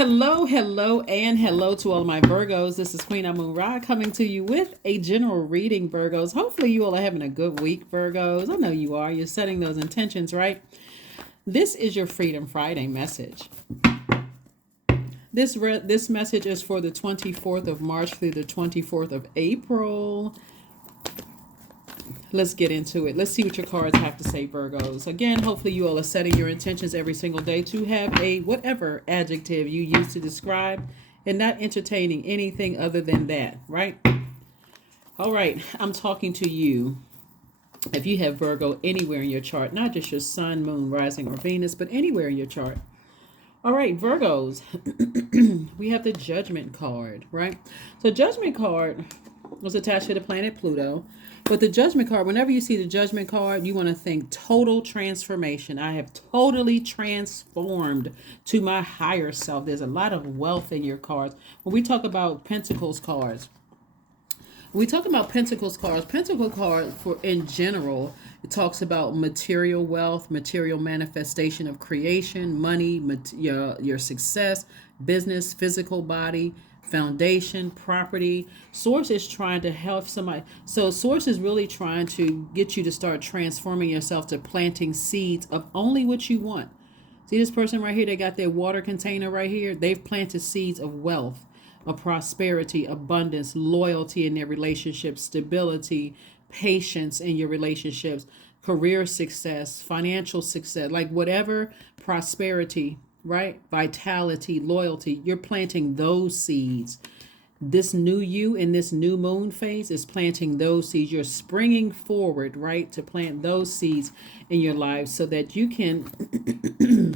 And hello to all of my Virgos. This is Queen Amun Ra coming to you with a general reading, Virgos. Hopefully, you all are having a good week, Virgos. I know you are. You're setting those intentions, right? This is your Freedom Friday message. This message is for the 24th of March through the 24th of April. Let's get into it. Let's see what your cards have to say, Virgos. Again, hopefully you all are setting your intentions every single day to have a whatever adjective you use to describe and not entertaining anything other than that, right? All right, I'm talking to you. If you have Virgo anywhere in your chart, not just your sun, moon, rising, or Venus, but anywhere in your chart. All right, Virgos, we have the Judgment card, right? So Judgment card was attached to the planet Pluto. But the Judgment card, whenever you see the Judgment card, you want to think total transformation. I have totally transformed to my higher self. There's a lot of wealth in your cards. When we talk about Pentacles cards, Pentacle card for in general, it talks about material wealth, material manifestation of creation, money, your success, business, physical body, foundation, property. Source is trying to help somebody. So Source is really trying to get you to start transforming yourself to planting seeds of only what you want. See this person right here, they got their water container right here. They've planted seeds of wealth, of prosperity, abundance, loyalty in their relationships, stability, patience in your relationships, career success, financial success, like whatever, prosperity, right? Vitality, loyalty. You're planting those seeds. This new you in this new moon phase is planting those seeds. You're springing forward, right, to plant those seeds in your life so that you can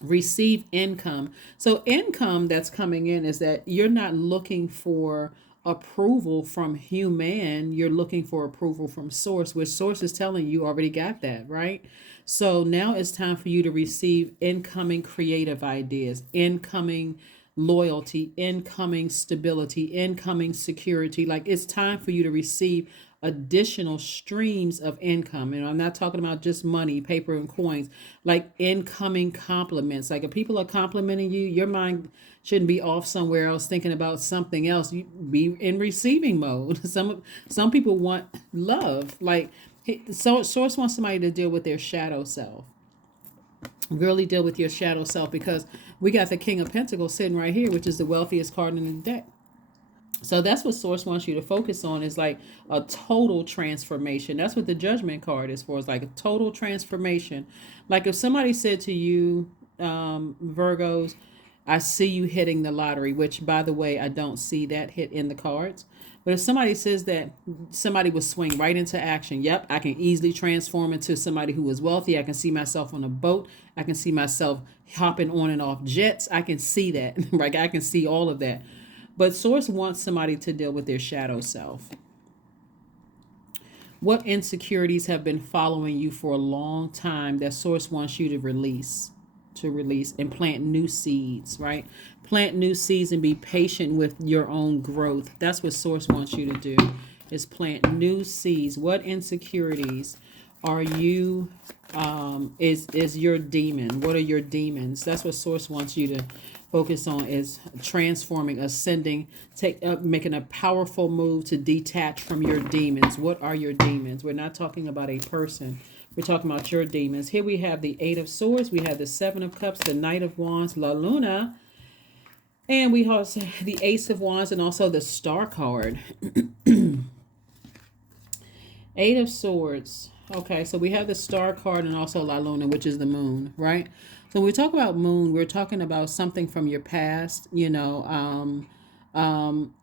receive income. So income that's coming in is that you're not looking for approval from human, you're looking for approval from source, which source is telling you already got that, right? So now it's time for you to receive incoming creative ideas, incoming loyalty, incoming stability, incoming security. Like it's time for you to receive additional streams of income. And I'm not talking about just money, paper and coins, like incoming compliments. Like if people are complimenting you, your mind shouldn't be off somewhere else thinking about something else. You be in receiving mode. Some people want love. Like so Source wants somebody to deal with their shadow self. Really deal with your shadow self because we got the King of Pentacles sitting right here, which is the wealthiest card in the deck. So that's what Source wants you to focus on is like a total transformation. That's what the Judgment card is for. It's like a total transformation. Like if somebody said to you, Virgos, I see you hitting the lottery, which by the way, I don't see that hit in the cards. But if somebody says that somebody would swing right into action, yep, I can easily transform into somebody who is wealthy. I can see myself on a boat. I can see myself hopping on and off jets. I can see that, right? I can see all of that. But Source wants somebody to deal with their shadow self. What insecurities have been following you for a long time that Source wants you to release? And plant new seeds, right? Plant new seeds and be patient with your own growth. That's what Source wants you to do, is plant new seeds. What insecurities are you, is your demon? What are your demons? That's what Source wants you to focus on, is transforming, ascending, making a powerful move to detach from your demons. What are your demons? We're not talking about a person. We're talking about your demons. Here we have the Eight of Swords. We have the Seven of Cups, the Knight of Wands, La Luna. And we also have the Ace of Wands and also the Star card. Eight of Swords. Okay, so we have the Star card and also La Luna, which is the moon, right? So when we talk about moon, we're talking about something from your past,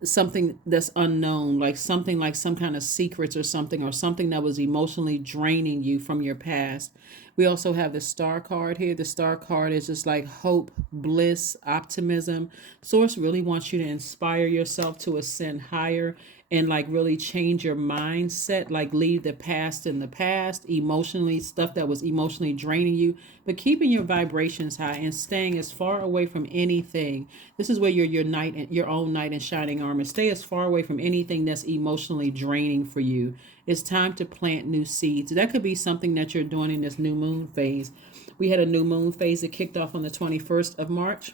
something that's unknown, like something like some kind of secrets or something that was emotionally draining you from your past. We also have the Star card here. The Star card is just like hope, bliss, optimism. Source really wants you to inspire yourself to ascend higher and like really change your mindset, like leave the past in the past, emotionally, stuff that was emotionally draining you, but keeping your vibrations high and staying as far away from anything. This is where your own knight in shining armor. Stay as far away from anything that's emotionally draining for you. It's time to plant new seeds. That could be something that you're doing in this new moon phase. We had a new moon phase that kicked off on the 21st of March.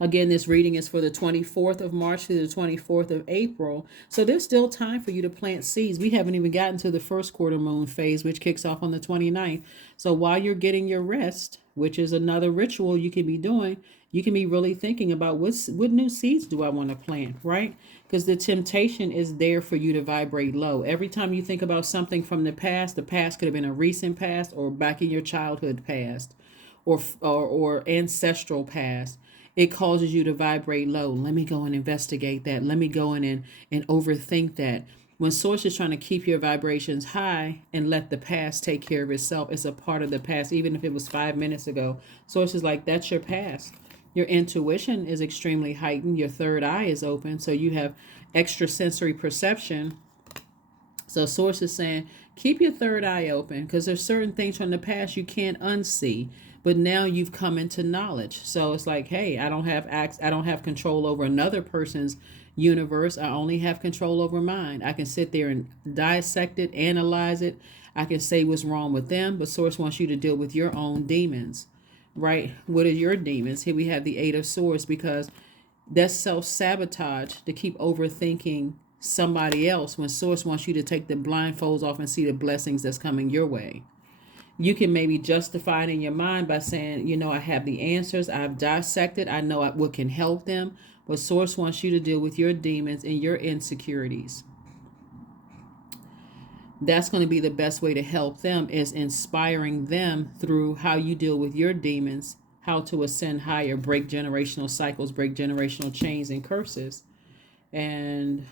Again, this reading is for the 24th of March to the 24th of April. So there's still time for you to plant seeds. We haven't even gotten to the first quarter moon phase, which kicks off on the 29th. So while you're getting your rest, which is another ritual you can be doing, you can be really thinking about what new seeds do I want to plant, right? Because the temptation is there for you to vibrate low. Every time you think about something from the past could have been a recent past or back in your childhood past or ancestral past. It causes you to vibrate low. Let me go and investigate that. Let me go in and overthink that. When source is trying to keep your vibrations high and let the past take care of itself, it's a part of the past, even if it was 5 minutes ago. Source is like, that's your past. Your intuition is extremely heightened. Your third eye is open. So you have extrasensory perception. So source is saying, keep your third eye open because there's certain things from the past you can't unsee. But now you've come into knowledge. So it's like, hey, I don't have control over another person's universe. I only have control over mine. I can sit there and dissect it, analyze it. I can say what's wrong with them, but source wants you to deal with your own demons, right? What are your demons? Here we have the Eight of Swords because that's self-sabotage to keep overthinking somebody else when source wants you to take the blindfolds off and see the blessings that's coming your way. You can maybe justify it in your mind by saying, I have the answers, I've dissected, I know what can help them, but source wants you to deal with your demons and your insecurities. That's going to be the best way to help them, is inspiring them through how you deal with your demons, how to ascend higher, break generational cycles, break generational chains and curses. And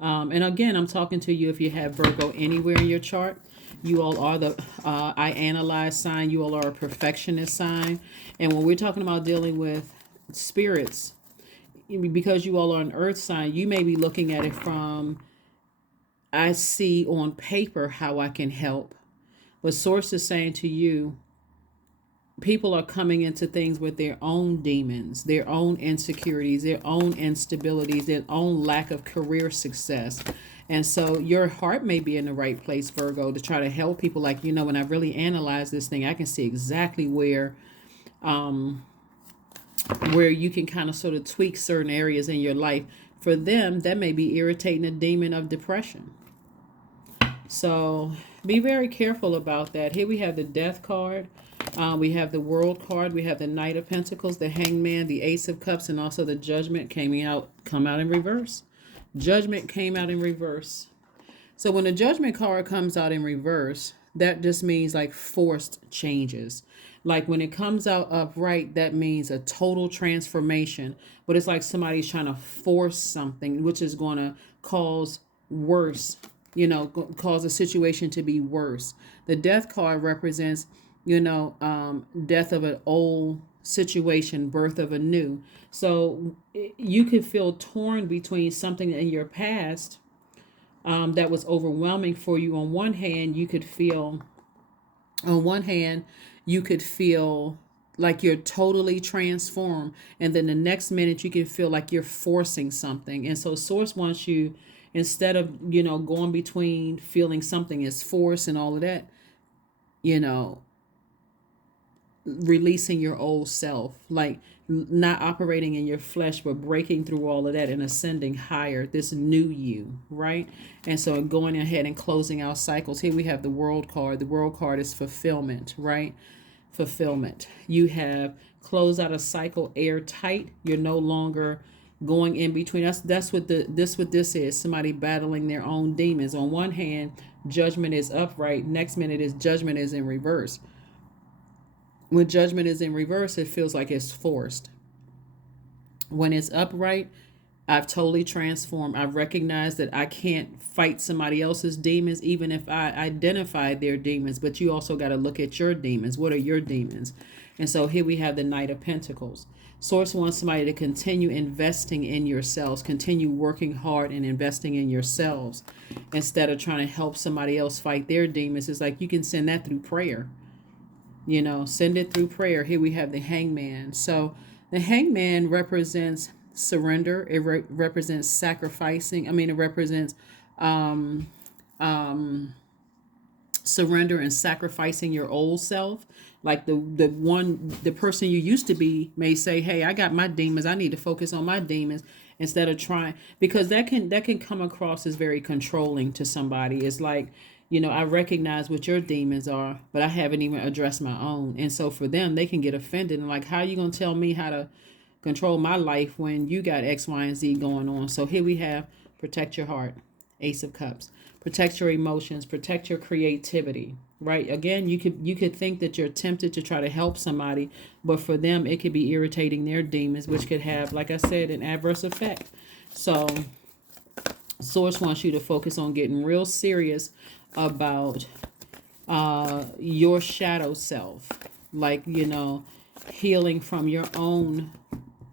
again, I'm talking to you if you have Virgo anywhere in your chart. You all are the I analyze sign. You all are a perfectionist sign. And when we're talking about dealing with spirits, because you all are an earth sign, you may be looking at it from, I see on paper how I can help. But source is saying to you, people are coming into things with their own demons, their own insecurities, their own instabilities, their own lack of career success. And so your heart may be in the right place, Virgo, to try to help people. Like, when I really analyze this thing, I can see exactly where you can kind of sort of tweak certain areas in your life. For them, that may be irritating a demon of depression. So be very careful about that. Here we have the Death card. We have the World card. We have the Knight of Pentacles, the Hangman, the Ace of Cups, and also the Judgment come out in reverse. Judgment came out in reverse. So when the Judgment card comes out in reverse, that just means like forced changes. Like when it comes out upright, that means a total transformation. But it's like somebody's trying to force something, which is going to cause worse, cause a situation to be worse. The Death card represents, death of an old situation, birth of a new. So you could feel torn between something in your past that was overwhelming for you. On one hand, you could feel like you're totally transformed, and then the next minute you can feel like you're forcing something. And so source wants you, instead of going between feeling something is forced and all of that, releasing your old self, like not operating in your flesh, but breaking through all of that and ascending higher, this new you, right? And so going ahead and closing out cycles. Here we have the World card. The World card is fulfillment, right? Fulfillment. You have closed out a cycle airtight. You're no longer going in between us. That's what this is. Somebody battling their own demons. On one hand, judgment is upright. Next minute is judgment is in reverse. When judgment is in reverse, it feels like it's forced. When it's upright, I've totally transformed. I've recognized that I can't fight somebody else's demons, even if I identify their demons. But you also got to look at your demons. What are your demons? And so here we have the Knight of Pentacles. Source wants somebody to continue investing in yourselves, continue working hard and investing in yourselves instead of trying to help somebody else fight their demons. It's like you can send that through prayer. Send it through prayer. Here we have the Hangman. So the Hangman represents surrender. It represents sacrificing. It represents surrender and sacrificing your old self Like the person you used to be may say, "Hey, I got my demons. I need to focus on my demons instead of trying," because that can come across as very controlling to somebody. It's like, I recognize what your demons are, but I haven't even addressed my own. And so for them, they can get offended and like, how you gonna tell me how to control my life when you got X, Y, and Z going on? So here we have protect your heart, Ace of Cups. Protect your emotions, protect your creativity, right? Again, you could think that you're tempted to try to help somebody, but for them it could be irritating their demons, which could have, like I said, an adverse effect. So Source wants you to focus on getting real serious about your shadow self, like, healing from your own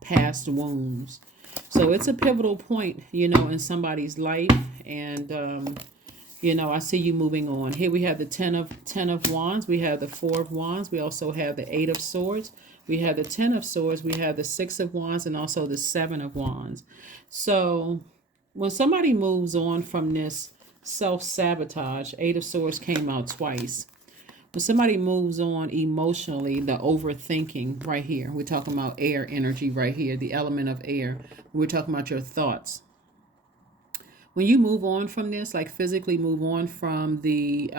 past wounds. So it's a pivotal point, in somebody's life. And I see you moving on. Here we have the ten of wands, we have the 4 of wands, we also have the 8 of swords, we have the 10 of swords, we have the 6 of wands, and also the 7 of wands. So when somebody moves on from this self-sabotage, 8 of swords came out twice. When somebody moves on emotionally, the overthinking right here, we're talking about air energy right here, the element of air. We're talking about your thoughts. When you move on from this, like physically move on from the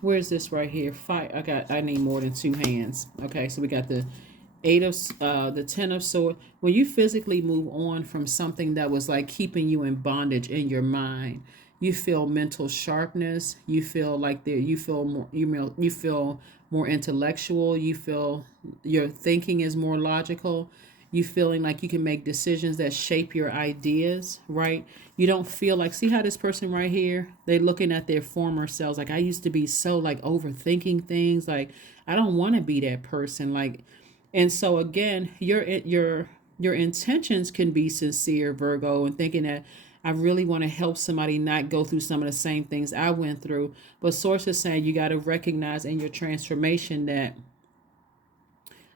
where's this right here? Fight. I need more than 2 hands. Okay, so we got the the 10 of swords. When you physically move on from something that was like keeping you in bondage in your mind, you feel mental sharpness. You feel like you feel more. You feel more intellectual. You feel your thinking is more logical. You feeling like you can make decisions that shape your ideas, right? You don't feel like, see how this person right here, they looking at their former selves like, I used to be so like overthinking things, like I don't want to be that person, like. And so again, your intentions can be sincere, Virgo, and thinking that I really want to help somebody not go through some of the same things I went through. But Source is saying you got to recognize in your transformation that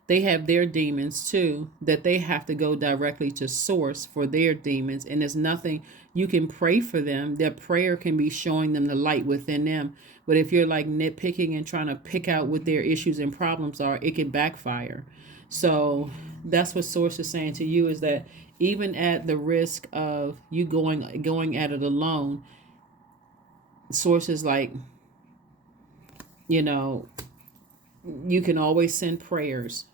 they have their demons too, that they have to go directly to Source for their demons. And there's nothing, you can pray for them. Their prayer can be showing them the light within them. But if you're like nitpicking and trying to pick out what their issues and problems are, it can backfire. So that's what Source is saying to you, is that even at the risk of you going at it alone, Source is like, you know, you can always send prayers.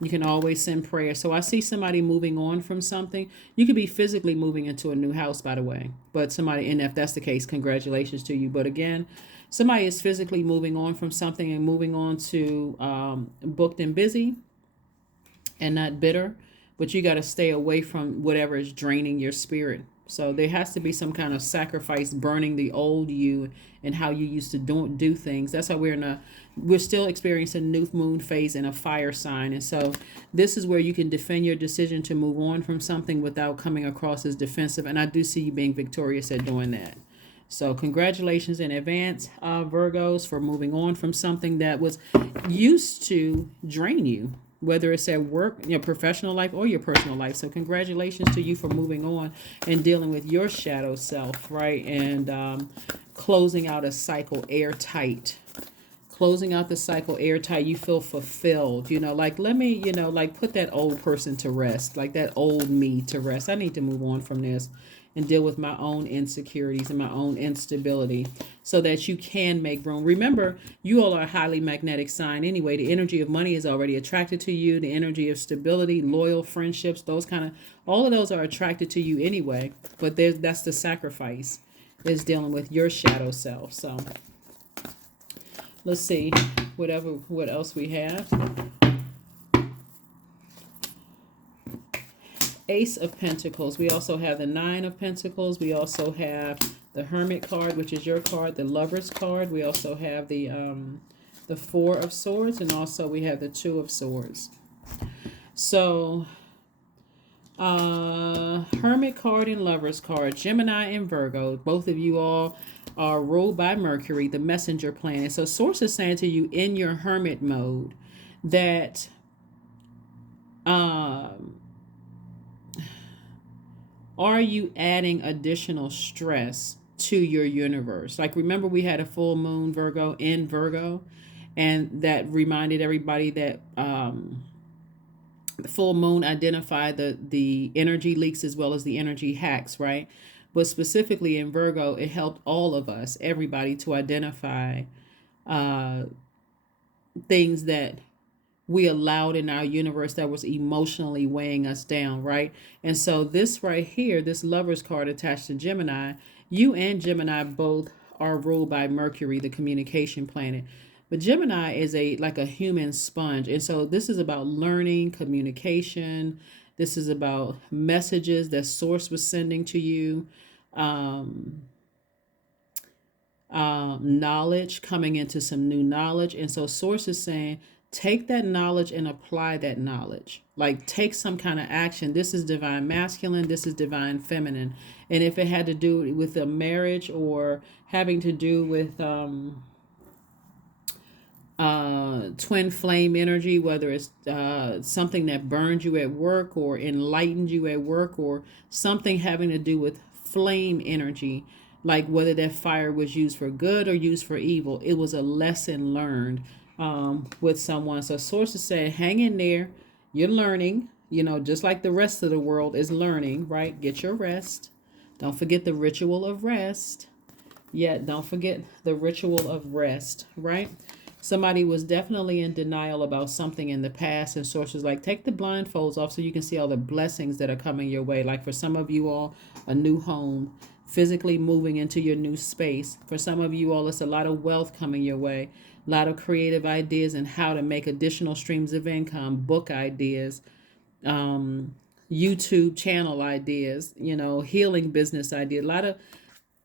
You can always send prayers. So I see somebody moving on from something. You could be physically moving into a new house, by the way. But somebody, and if that's the case, congratulations to you. But again, somebody is physically moving on from something and moving on to booked and busy and not bitter. But you got to stay away from whatever is draining your spirit. So there has to be some kind of sacrifice, burning the old you and how you used to do things. That's why we're still experiencing new moon phase in a fire sign. And so this is where you can defend your decision to move on from something without coming across as defensive. And I do see you being victorious at doing that. So congratulations in advance, Virgos, for moving on from something that was used to drain you, whether it's at work, your professional life, or your personal life. So congratulations to you for moving on and dealing with your shadow self, right? And closing out a cycle airtight. Closing out the cycle airtight, you feel fulfilled. Like, let me, like, put that old person to rest, like that old me to rest. I need to move on from this and deal with my own insecurities and my own instability so that you can make room. Remember, you all are a highly magnetic sign anyway. The energy of money is already attracted to you. The energy of stability, loyal friendships, all of those are attracted to you anyway. But that's the sacrifice, is dealing with your shadow self. So let's see what else we have. Ace of Pentacles. We also have the 9 of Pentacles. We also have the Hermit card, which is your card, the Lover's card. We also have the 4 of Swords, and also we have the 2 of Swords. So Hermit card and Lover's card, Gemini and Virgo, both of you all are ruled by Mercury, the messenger planet. So Source is saying to you in your Hermit mode that are you adding additional stress to your universe. Like, remember, we had a full moon Virgo in Virgo, and that reminded everybody that the full moon identified the energy leaks as well as the energy hacks, right? But specifically in Virgo, it helped all of us, everybody, to identify uh, things that we allowed in our universe that was emotionally weighing us down, right? And so this right here, this Lover's card attached to Gemini, you and Gemini both are ruled by Mercury, the communication planet. But Gemini is like a human sponge. And so this is about learning, communication. This is about messages that source was sending to you. Um, Knowledge, coming into some new knowledge. And so source is saying, take that knowledge and apply that knowledge. Like, take some kind of action. This is divine masculine, this is divine feminine. And if it had to do with a marriage or having to do with twin flame energy, whether it's something that burned you at work or enlightened you at work, or something having to do with flame energy, like whether that fire was used for good or used for evil, it was a lesson learned with someone. So sources say, hang in there, you're learning, just like the rest of the world is learning, right? Get your rest. Don't forget the ritual of rest. Yeah, don't forget the ritual of rest, right? Somebody was definitely in denial about something in the past, and sources like, take the blindfolds off so you can see all the blessings that are coming your way. Like, for some of you all, a new home, physically moving into your new space. For some of you all, it's a lot of wealth coming your way, a lot of creative ideas and how to make additional streams of income, book ideas, YouTube channel ideas, healing business ideas. A lot of,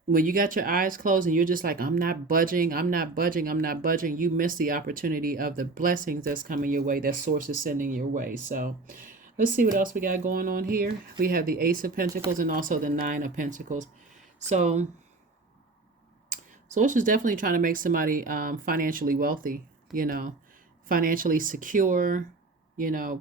when you got your eyes closed and you're just like, I'm not budging, I'm not budging, I'm not budging, you miss the opportunity of the blessings that's coming your way, that source is sending your way. So let's see what else we got going on here. We have the Ace of Pentacles and also the Nine of Pentacles. So source is definitely trying to make somebody financially wealthy, financially secure,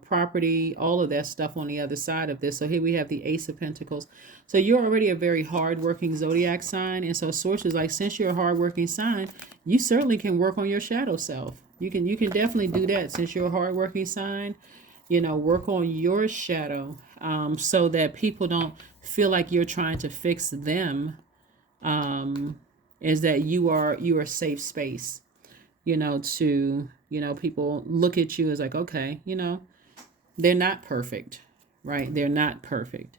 property, all of that stuff on the other side of this. So here we have the Ace of Pentacles. So you're already a very hardworking zodiac sign. And so source is like, since you're a hardworking sign, you certainly can work on your shadow self. You can definitely do that. Since you're a hardworking sign, work on your shadow, so that people don't feel like you're trying to fix them. Is that you are safe space, to, people look at you as like, okay, they're not perfect, right? They're not perfect,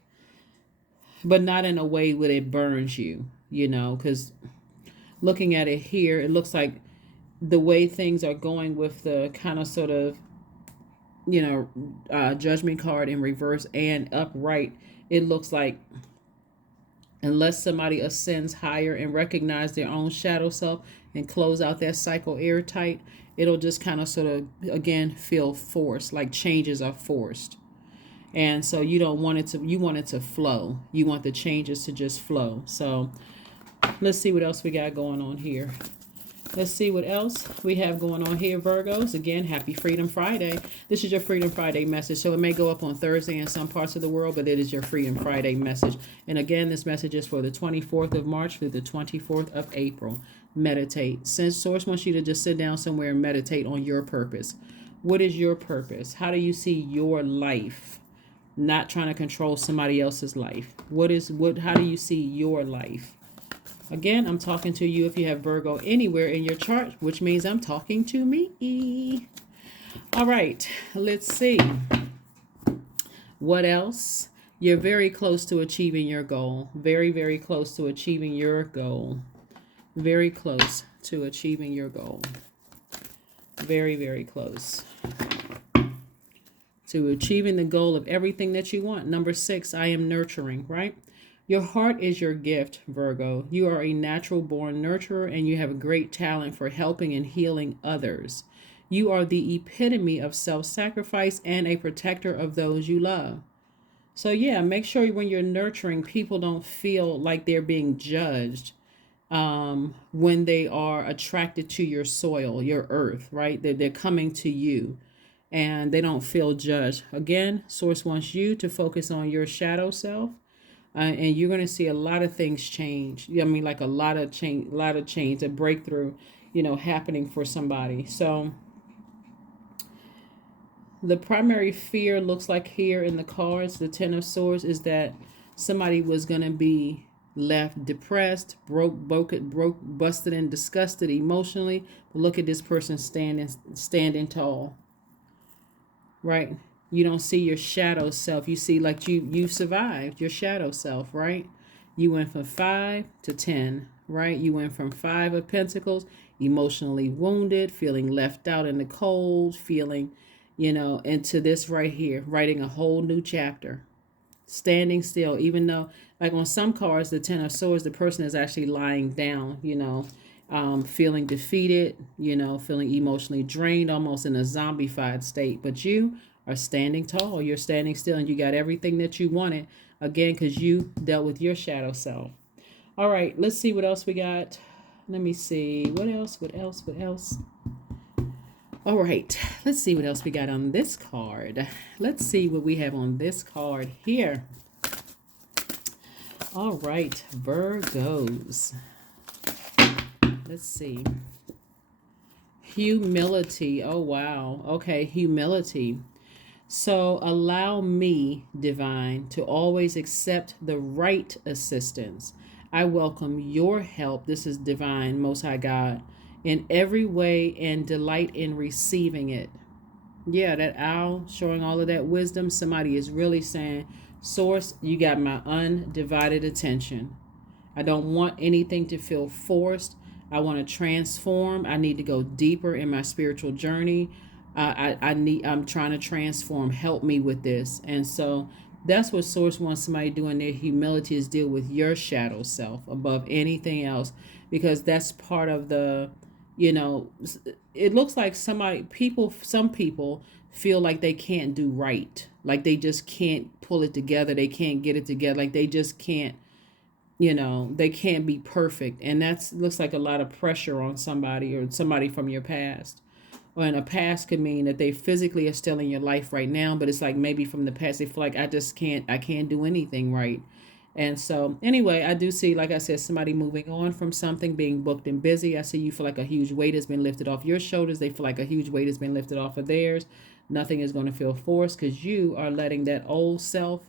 but not in a way where it burns you, because looking at it here, it looks like the way things are going with the kind of sort of, judgment card in reverse and upright. It looks like, unless somebody ascends higher and recognize their own shadow self and close out that cycle airtight, it'll just kind of sort of, again, feel forced, like changes are forced. And so you don't want it to, you want it to flow. You want the changes to just flow. So let's see what else we got going on here. Let's see what else we have going on here, Virgos. Again, happy Freedom Friday. This is your Freedom Friday message. So it may go up on Thursday in some parts of the world, but it is your Freedom Friday message. And again, this message is for the 24th of March through the 24th of April. Meditate. Since Source wants you to just sit down somewhere and meditate on your purpose. What is your purpose? How do you see your life? Not trying to control somebody else's life. How do you see your life? Again, I'm talking to you if you have Virgo anywhere in your chart, which means I'm talking to me. All right, let's see. What else? You're very close to achieving your goal. Very, very close to achieving your goal. Very close to achieving your goal. Very, very close to achieving the goal of everything that you want. Number 6, I am nurturing, right? Your heart is your gift, Virgo. You are a natural born nurturer, and you have a great talent for helping and healing others. You are the epitome of self-sacrifice and a protector of those you love. So yeah, make sure when you're nurturing, people don't feel like they're being judged when they are attracted to your soil, your earth, right? They're coming to you and they don't feel judged. Again, Source wants you to focus on your shadow self. and you're going to see a lot of things change. I mean, like a lot of change, a breakthrough, happening for somebody. So the primary fear looks like here in the cards, the Ten of Swords, is that somebody was going to be left depressed, busted and disgusted emotionally. But look at this person standing tall, right? You don't see your shadow self. You see like you survived your shadow self, right? You went from 5 to 10, right? You went from 5 of Pentacles, emotionally wounded, feeling left out in the cold, feeling, into this right here, writing a whole new chapter, standing still, even though, like on some cards, the Ten of Swords, the person is actually lying down, feeling defeated, feeling emotionally drained, almost in a zombified state. But you are standing tall, you're standing still, and you got everything that you wanted, again, because you dealt with your shadow self. All right, let's see what else we got. Let me see. What else? All right, let's see what else we got on this card. Let's see what we have on this card here. All right, Virgos. Let's see. Humility. Oh, wow. Okay, humility. So allow me, divine, to always accept the right assistance. I welcome your help. This is divine, Most High God, in every way and delight in receiving it. Yeah, that owl showing all of that wisdom. Somebody is really saying, Source, you got my undivided attention. I don't want anything to feel forced. I want to transform. I need to go deeper in my spiritual journey. I'm trying to transform. Help me with this. And so that's what Source wants somebody to do in their humility, is deal with your shadow self above anything else, because that's part of the, it looks like some people feel like they can't do right. Like they just can't pull it together. They can't get it together. Like they just can't, they can't be perfect. And that looks like a lot of pressure on somebody, or somebody from your past. Or in a past could mean that they physically are still in your life right now, but it's like maybe from the past they feel like I can't do anything right. And so anyway, I do see, like I said, somebody moving on from something, being booked and busy. I see you feel like a huge weight has been lifted off your shoulders. They feel like a huge weight has been lifted off of theirs. Nothing is going to feel forced, because you are letting that old self,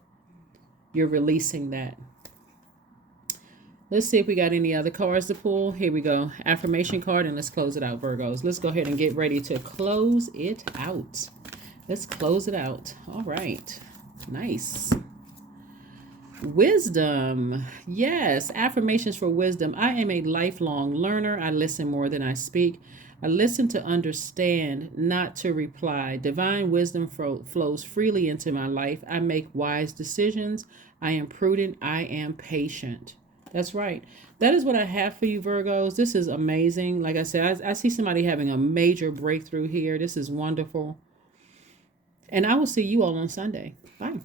you're releasing that. Let's see if we got any other cards to pull. Here we go. Affirmation card, and let's close it out, Virgos. Let's go ahead and get ready to close it out. Let's close it out. All right. Nice. Wisdom. Yes, affirmations for wisdom. I am a lifelong learner. I listen more than I speak. I listen to understand, not to reply. Divine wisdom flows freely into my life. I make wise decisions. I am prudent. I am patient. That's right. That is what I have for you, Virgos. This is amazing. Like I said, I see somebody having a major breakthrough here. This is wonderful. And I will see you all on Sunday. Bye.